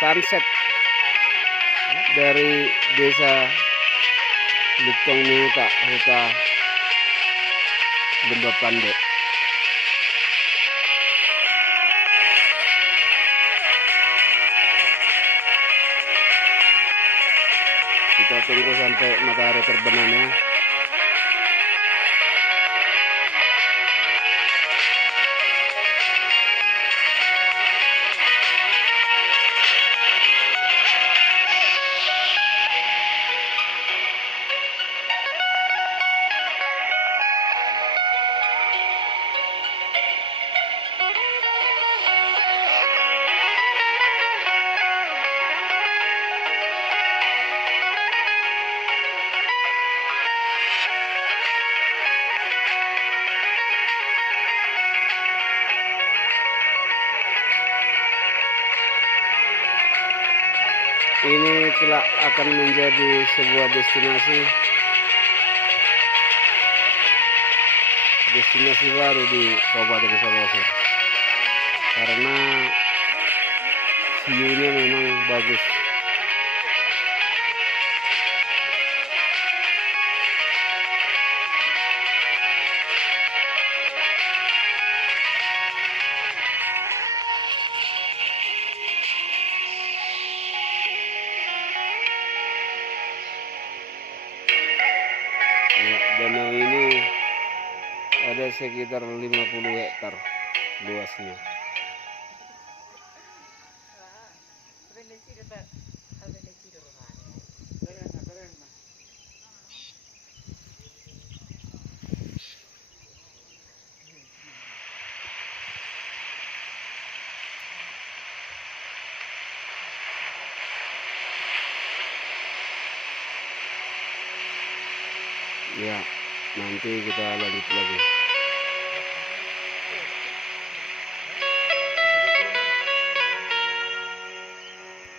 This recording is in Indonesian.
sunset dari desa Litong Nuka Huta Lembah Pandai. Kita tunggu sampai matahari terbenam ya. Ini kelak akan menjadi sebuah destinasi baru di Kabupaten Samosir karena view-nya memang bagus. Ya, danau ini ada sekitar 50 hektar luasnya. Ya, nanti kita lanjut lagi.